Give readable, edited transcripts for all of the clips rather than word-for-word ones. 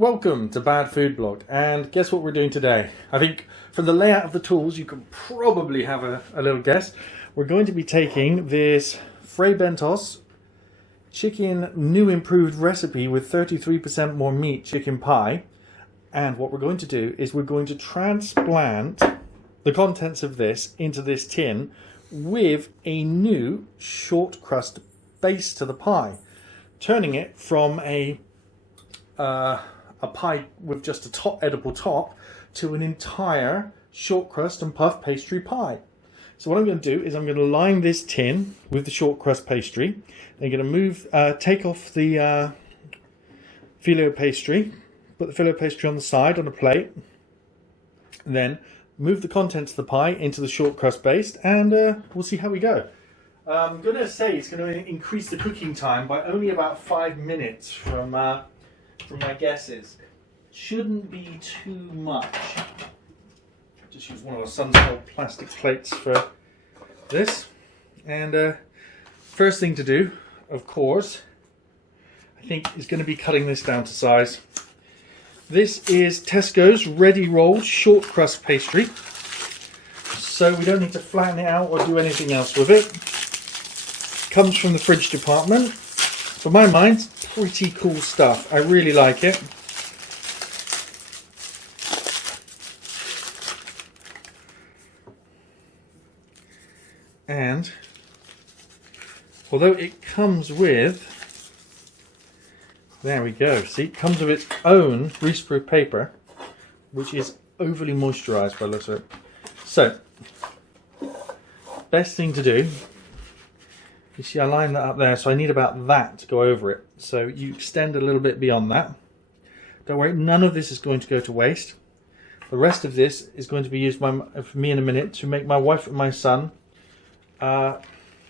Welcome to Bad Food Blog, and guess what we're doing today? I think from the layout of the tools you can probably have a little guess. We're going to be taking this Fray Bentos chicken new improved recipe with 33% more meat chicken pie, and what we're going to do is we're going to transplant the contents of this into this tin with a new short crust base to the pie, turning it from a pie with just a edible top to an entire short crust and puff pastry pie. So what I'm going to do is I'm going to line this tin with the short crust pastry. I'm going to take off the filo pastry, put the filo pastry on the side on a plate, and then move the contents of the pie into the short crust base, and we'll see how we go. I'm going to say it's going to increase the cooking time by only about 5 minutes from my guesses. Shouldn't be too much. Just use one of those Sunspot plastic plates for this. And first thing to do, of course, I think is going to be cutting this down to size. This is Tesco's Ready Roll Short Crust Pastry. So we don't need to flatten it out or do anything else with it. Comes from the fridge department. For my mind, pretty cool stuff. I really like it. And although it comes with, there we go, see, it comes with its own greaseproof paper, which is overly moisturized by the looks of it. So, best thing to do, you see I lined that up there, so I need about that to go over it. So you extend a little bit beyond that. Don't worry, none of this is going to go to waste. The rest of this is going to be used for me in a minute to make my wife and my son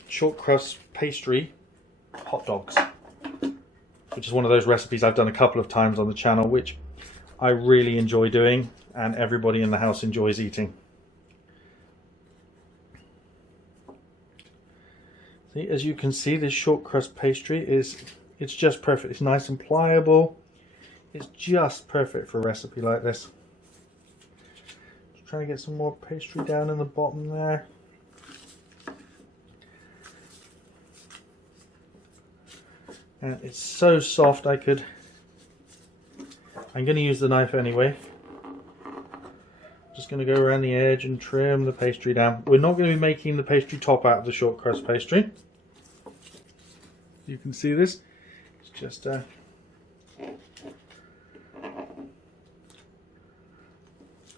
short crust pastry hot dogs, which is one of those recipes I've done a couple of times on the channel, which I really enjoy doing and everybody in the house enjoys eating. See, as you can see, this short crust pastry it's just perfect. It's nice and pliable. It's just perfect for a recipe like this. Just trying to get some more pastry down in the bottom there. And it's so soft I'm going to use the knife anyway. Just going to go around the edge and trim the pastry down. We're not going to be making the pastry top out of the short crust pastry. You can see this. It's just there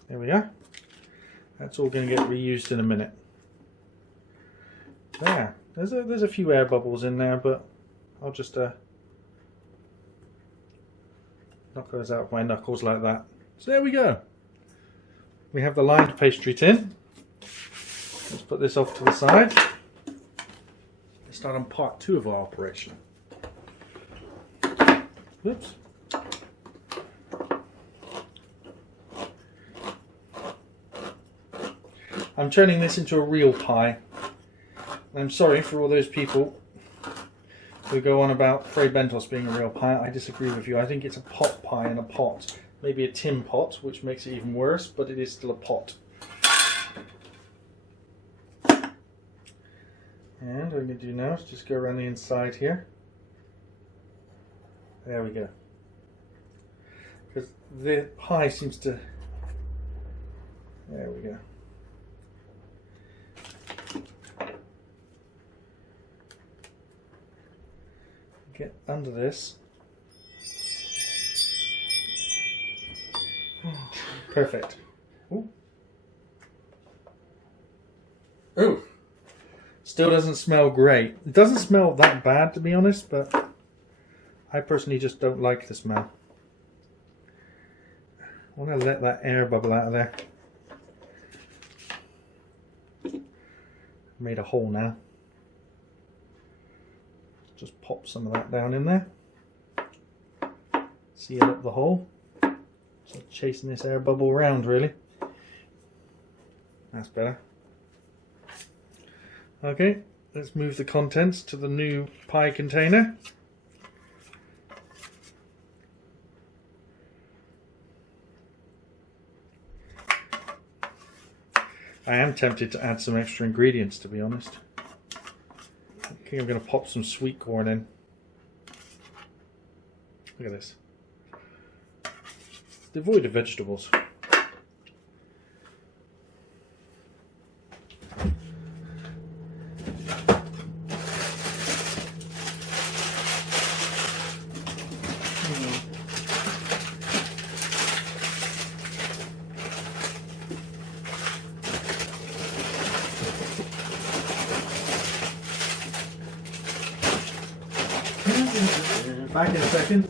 we go. That's all going to get reused in a minute. There. There's a few air bubbles in there, but I'll just knock those out with my knuckles like that. So there we go. We have the lined pastry tin. Let's put this off to the side. Let's start on part 2 of our operation. Whoops. I'm turning this into a real pie. I'm sorry for all those people who go on about Fray Bentos being a real pie. I disagree with you. I think it's a pot pie in a pot. Maybe a tin pot, which makes it even worse, but it is still a pot. And what I'm going to do now is just go around the inside here. There we go. Because the pie seems to... There we go. Get under this. Perfect. Ooh. Ooh. Still doesn't smell great. It doesn't smell that bad, to be honest, but I personally just don't like the smell. I want to let that air bubble out of there. Made a hole now. Just pop some of that down in there. Seal up the hole. So chasing this air bubble around, really. That's better. Okay, let's move the contents to the new pie container. I am tempted to add some extra ingredients, to be honest. I think I'm going to pop some sweet corn in. Look at this. Devoid of vegetables. Back in a second.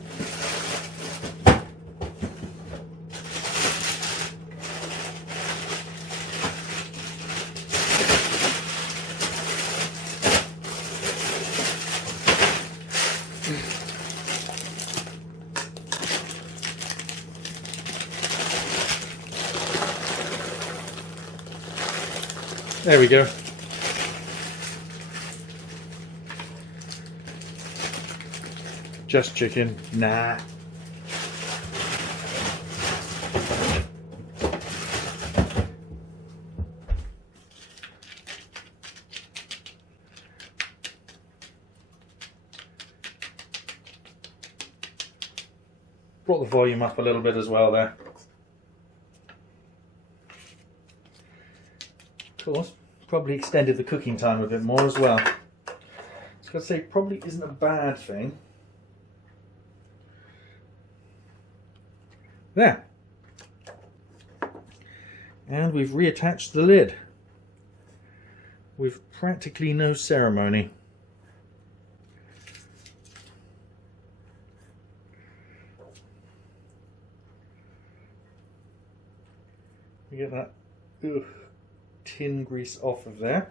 There we go. Just chicken. Nah. Brought the volume up a little bit as well there. Of course, probably extended the cooking time a bit more as well. I was going to say, probably isn't a bad thing. There. And we've reattached the lid with practically no ceremony. You get that tin grease off of there.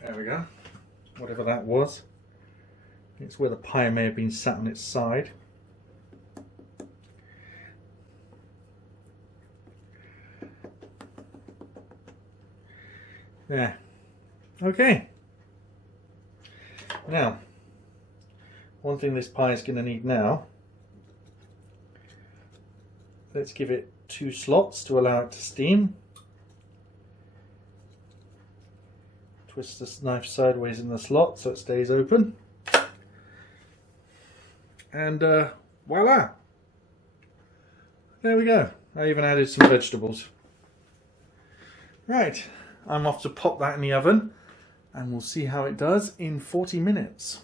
There we go. Whatever that was. It's where the pie may have been sat on its side. Yeah. Okay. Now, one thing this pie is going to need now, let's give it 2 slots to allow it to steam. Twist this knife sideways in the slot so it stays open. And voila! There we go. I even added some vegetables. Right, I'm off to pop that in the oven and we'll see how it does in 40 minutes.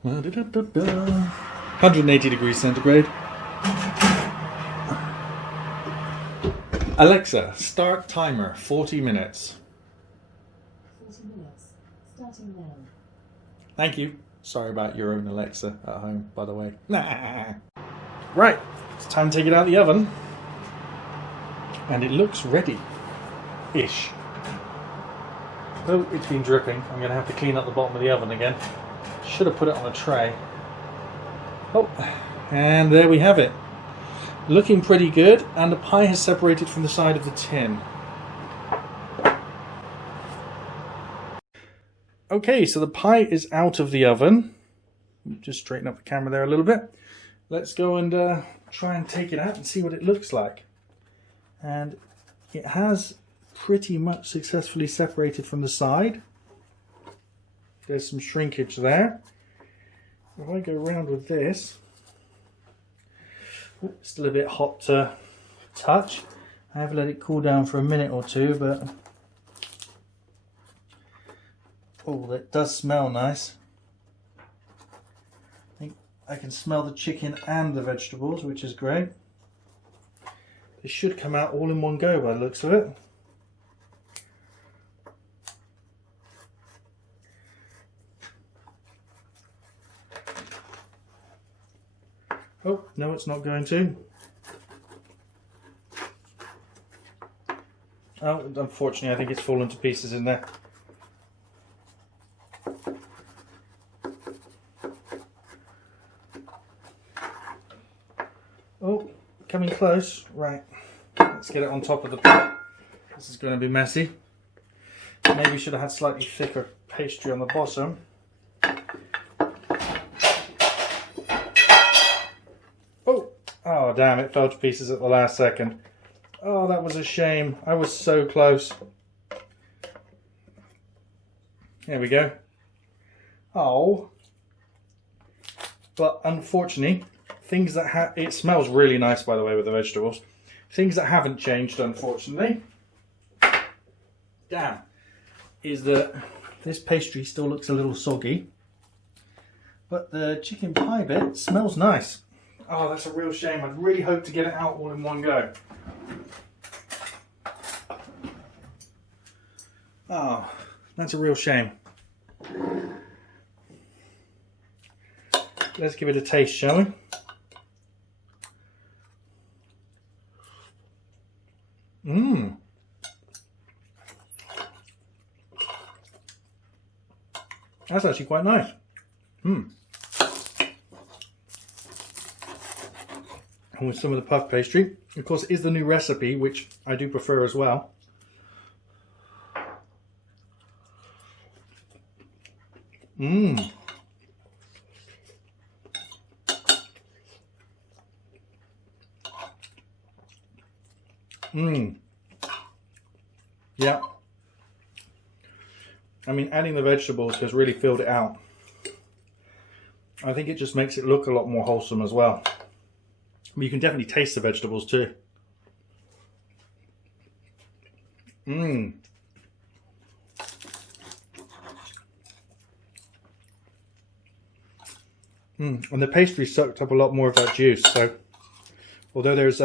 180 degrees centigrade. Alexa, start timer, 40 minutes. 40 minutes, starting now. Thank you. Sorry about your own Alexa at home, by the way. Right, it's time to take it out of the oven. And it looks ready-ish. Oh, it's been dripping. I'm going to have to clean up the bottom of the oven again. Should have put it on a tray. Oh, and there we have it. Looking pretty good, and the pie has separated from the side of the tin. Okay, so the pie is out of the oven. Just straighten up the camera there a little bit. Let's go and try and take it out and see what it looks like. And it has pretty much successfully separated from the side. There's some shrinkage there. If I go around with this, still a bit hot to touch. I have let it cool down for a minute or two, but oh, that does smell nice. I think I can smell the chicken and the vegetables, which is great. It should come out all in one go by the looks of it. Oh, no, it's not going to. Oh, unfortunately, I think it's fallen to pieces in there. Oh, coming close. Right, let's get it on top of the pot. This is going to be messy. Maybe we should have had slightly thicker pastry on the bottom. Oh, damn, it fell to pieces at the last second. Oh, that was a shame. I was so close. There we go. Oh. But unfortunately, things that it smells really nice, by the way, with the vegetables. Things that haven't changed, unfortunately, damn, is that this pastry still looks a little soggy. But the chicken pie bit smells nice. Oh, that's a real shame. I'd really hoped to get it out all in one go. Oh, that's a real shame. Let's give it a taste, shall we? Mmm. That's actually quite nice. Mmm. And with some of the puff pastry, of course, is the new recipe, which I do prefer as well. Mmm. Mmm. Yeah. I mean, adding the vegetables has really filled it out. I think it just makes it look a lot more wholesome as well. But you can definitely taste the vegetables too. Mmm. And the pastry soaked up a lot more of that juice, so although there's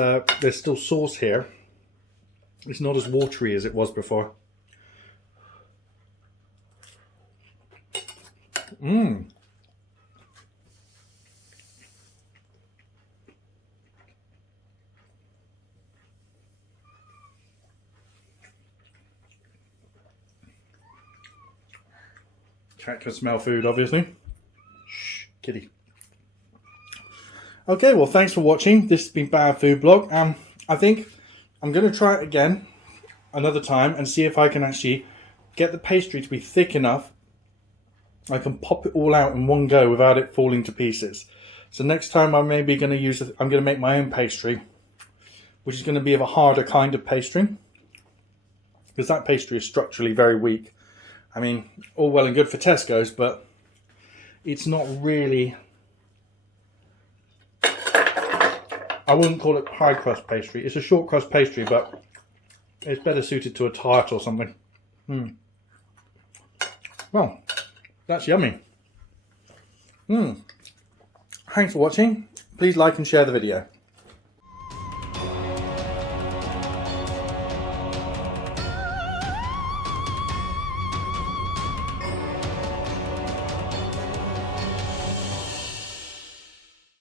still sauce here, it's not as watery as it was before. Mmm. Cat can smell food, obviously. Shh, kitty. Okay, well, thanks for watching. This has been Bad Food Blog. I think I'm going to try it again another time and see if I can actually get the pastry to be thick enough I can pop it all out in one go without it falling to pieces. So next time I'm maybe going to use I'm going to make my own pastry, which is going to be of a harder kind of pastry, because that pastry is structurally very weak. I mean, all well and good for Tesco's, but it's not really, I wouldn't call it high crust pastry. It's a short crust pastry, but it's better suited to a tart or something. Well, that's yummy. Thanks for watching. Please like and share the video.